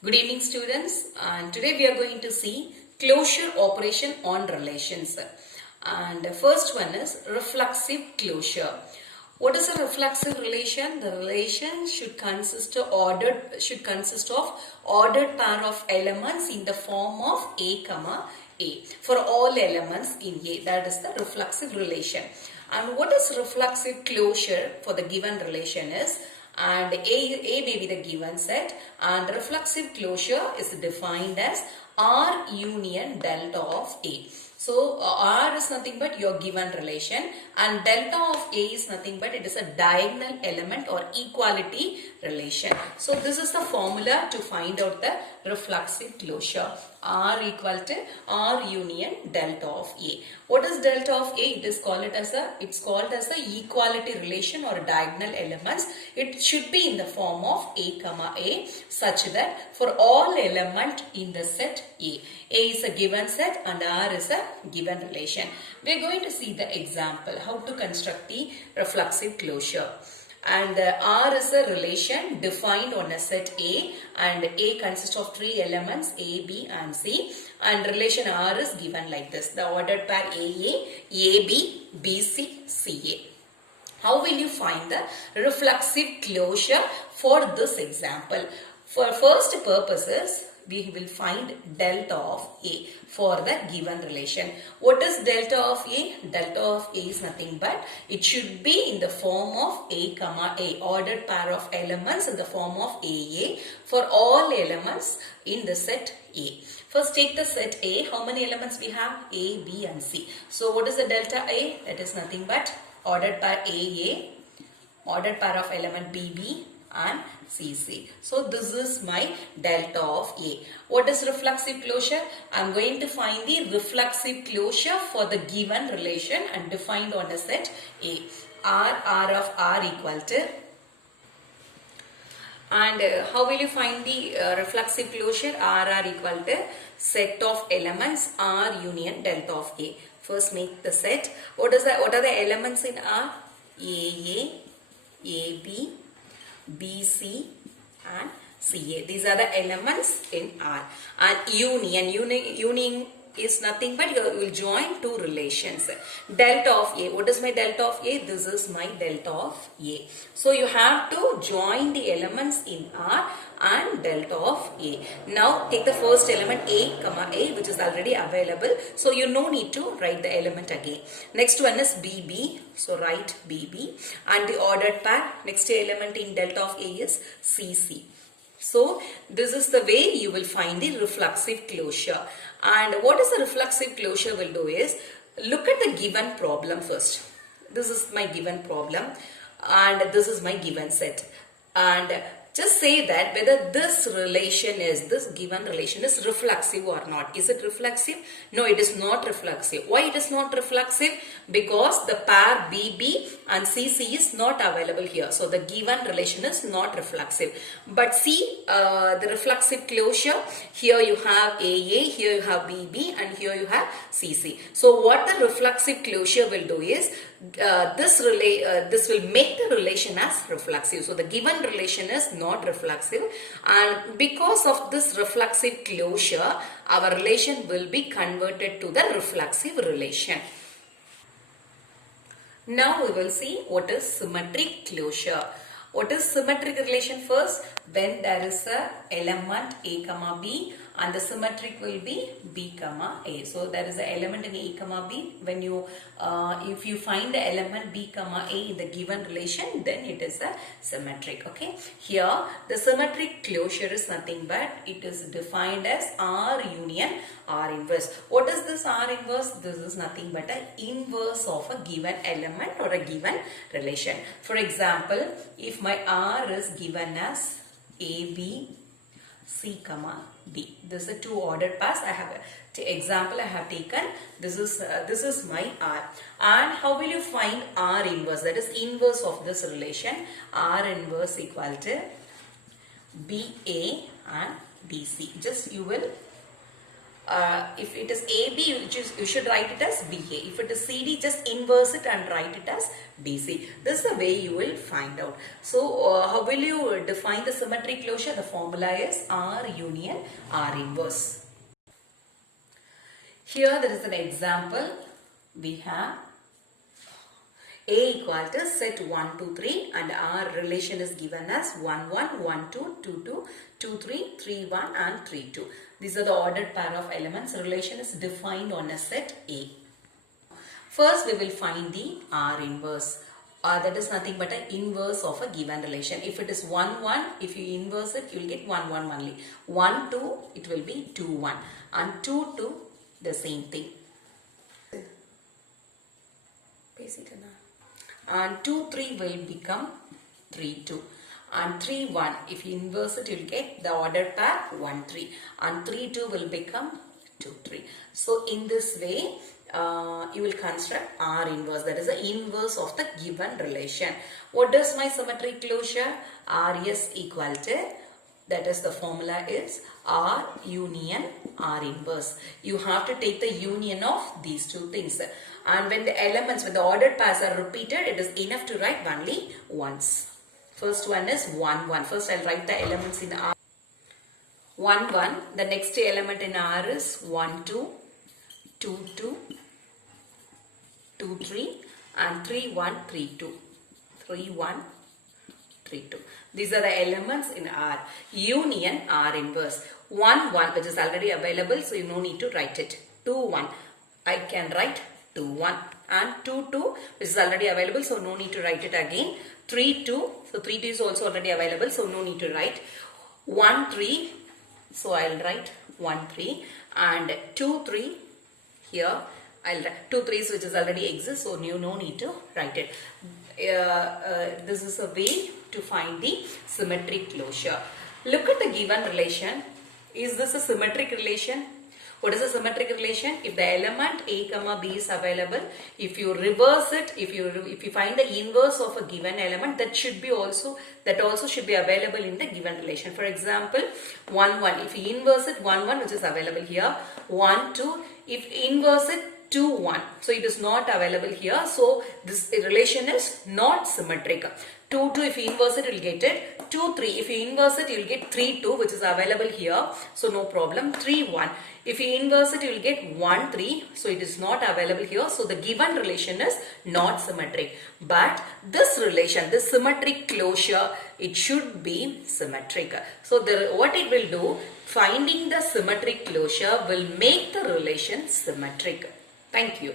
Good evening students, and today we are going to see closure operation on relations. And the first one is reflexive closure. What is a reflexive relation? The relation should consist of ordered pair of elements in the form of A, A for all elements in A. That is the reflexive relation. And what is reflexive closure for the given relation is, and A may be the given set, and reflexive closure is defined as R union delta of A. So R is nothing but your given relation, and delta of A is nothing but it is a diagonal element or equality relation. So this is the formula to find out the reflexive closure. R equal to R union delta of A. What is delta of A? It's called as a equality relation or diagonal elements. It should be in the form of A comma A such that for all element in the set A is a given set and R is a given relation. We are going to see the example how to construct the reflexive closure. And R is a relation defined on a set A, and A consists of three elements A, B and C, and relation R is given like this. The ordered pair AA, AB, BC, CA. How will you find the reflexive closure for this example? For first purposes, we will find delta of A for the given relation. What is delta of A? Delta of A is nothing but it should be in the form of A comma A, ordered pair of elements in the form of AA for all elements in the set A. First take the set A. How many elements we have? A, B and C. So what is the delta A? That is nothing but ordered pair AA, ordered pair of element BB and CC. So this is my delta of A. What is reflexive closure? I am going to find the reflexive closure for the given relation and defined on a set A. R of R equal to, and how will you find the reflexive closure? R equal to set of elements R union delta of A. First make the set. What are the elements in R? AA, AB, BC and CA. These are the elements in R. And union is nothing but you will join two relations. Delta of A. What is my delta of A? This is my delta of A. So you have to join the elements in R and delta of A. Now take the first element A comma A, which is already available. So you no need to write the element again. Next one is BB. So write BB. And the ordered pair. Next element in delta of A is CC. So this is the way you will find the reflexive closure. And what is the reflexive closure will do is, look at the given problem first. This is my given problem and this is my given set. And just say that whether this given relation is reflexive or not. Is it reflexive? No, it is not reflexive. Why it is not reflexive? Because the pair BB and CC is not available here. So the given relation is not reflexive. But see the reflexive closure. Here you have AA, here you have BB and here you have CC. So what the reflexive closure will do is, this will make the relation as reflexive. So the given relation is not reflexive, and because of this reflexive closure, our relation will be converted to the reflexive relation. Now we will see what is symmetric closure. What is symmetric relation first? When there is a element A comma B and the symmetric will be B comma A. So there is an element in A comma B. When you if you find the element B comma A in the given relation, then it is a symmetric. Okay. Here the symmetric closure is nothing but it is defined as R union R inverse. What is this R inverse? This is nothing but an inverse of a given element or a given relation. For example, if my R is given as A, B, C comma D. This is two ordered pairs. I have example I have taken. This is my R. And how will you find R inverse? That is inverse of this relation. R inverse equal to BA and BC. Just you will If it is AB, you should write it as BA. If it is CD, just inverse it and write it as BC. This is the way you will find out. So how will you define the symmetric closure? The formula is R union R inverse. Here there is an example. We have A equal to set 1, 2, 3 and our relation is given as 1, 1, 1, 2, 2, 2, 2, 3, 3, 1 and 3, 2. These are the ordered pair of elements. Relation is defined on a set A. First we will find the R inverse. That is nothing but an inverse of a given relation. If it is 1, 1, if you inverse it, you will get 1, 1 only. 1, 2, it will be 2, 1 and 2, 2, the same thing. And 2, 3 will become 3, 2 and 3, 1. If you inverse it, you will get the ordered pair 1, 3 and 3, 2 will become 2, 3. So in this way, you will construct R inverse, that is the inverse of the given relation. What does my symmetric closure? RS equal to, that is the formula is R union R inverse. You have to take the union of these two things. And when the elements, when the ordered pairs are repeated, it is enough to write only once. First one is 1, 1. First I'll write the elements in R. 1, 1. The next element in R is 1, 2, 2, 2, 2, 3 and 3, 1, 3, 2. 3, 1, 3, 2. These are the elements in R. Union R inverse. 1, 1 which is already available, so you no need to write it. 2, 1. I can write 2, 1 and 2, 2 which is already available, so no need to write it again. 3, 2. So 3, 2 is also already available, so no need to write. 1, 3. So I'll write 1, 3 and 2, 3 here. I'll write 2, 3s which is already exists, so you no need to write it. This is a way to find the symmetric closure. Look at the given relation. Is this a symmetric relation? What is a symmetric relation? If the element A comma B is available, if you reverse it, if you find the inverse of a given element, that also should be available in the given relation. For example, 1, 1. If you inverse it, 1, 1 which is available here. 1, 2. If inverse it, 2, 1. So it is not available here. So this relation is not symmetric. 2, 2 if you inverse it, you will get it. 2, 3 if you inverse it, you will get 3, 2 which is available here. So no problem. 3, 1. If you inverse it, you will get 1, 3. So it is not available here. So the given relation is not symmetric. But this relation, this symmetric closure, it should be symmetric. So what it will do, finding the symmetric closure will make the relation symmetric. Thank you.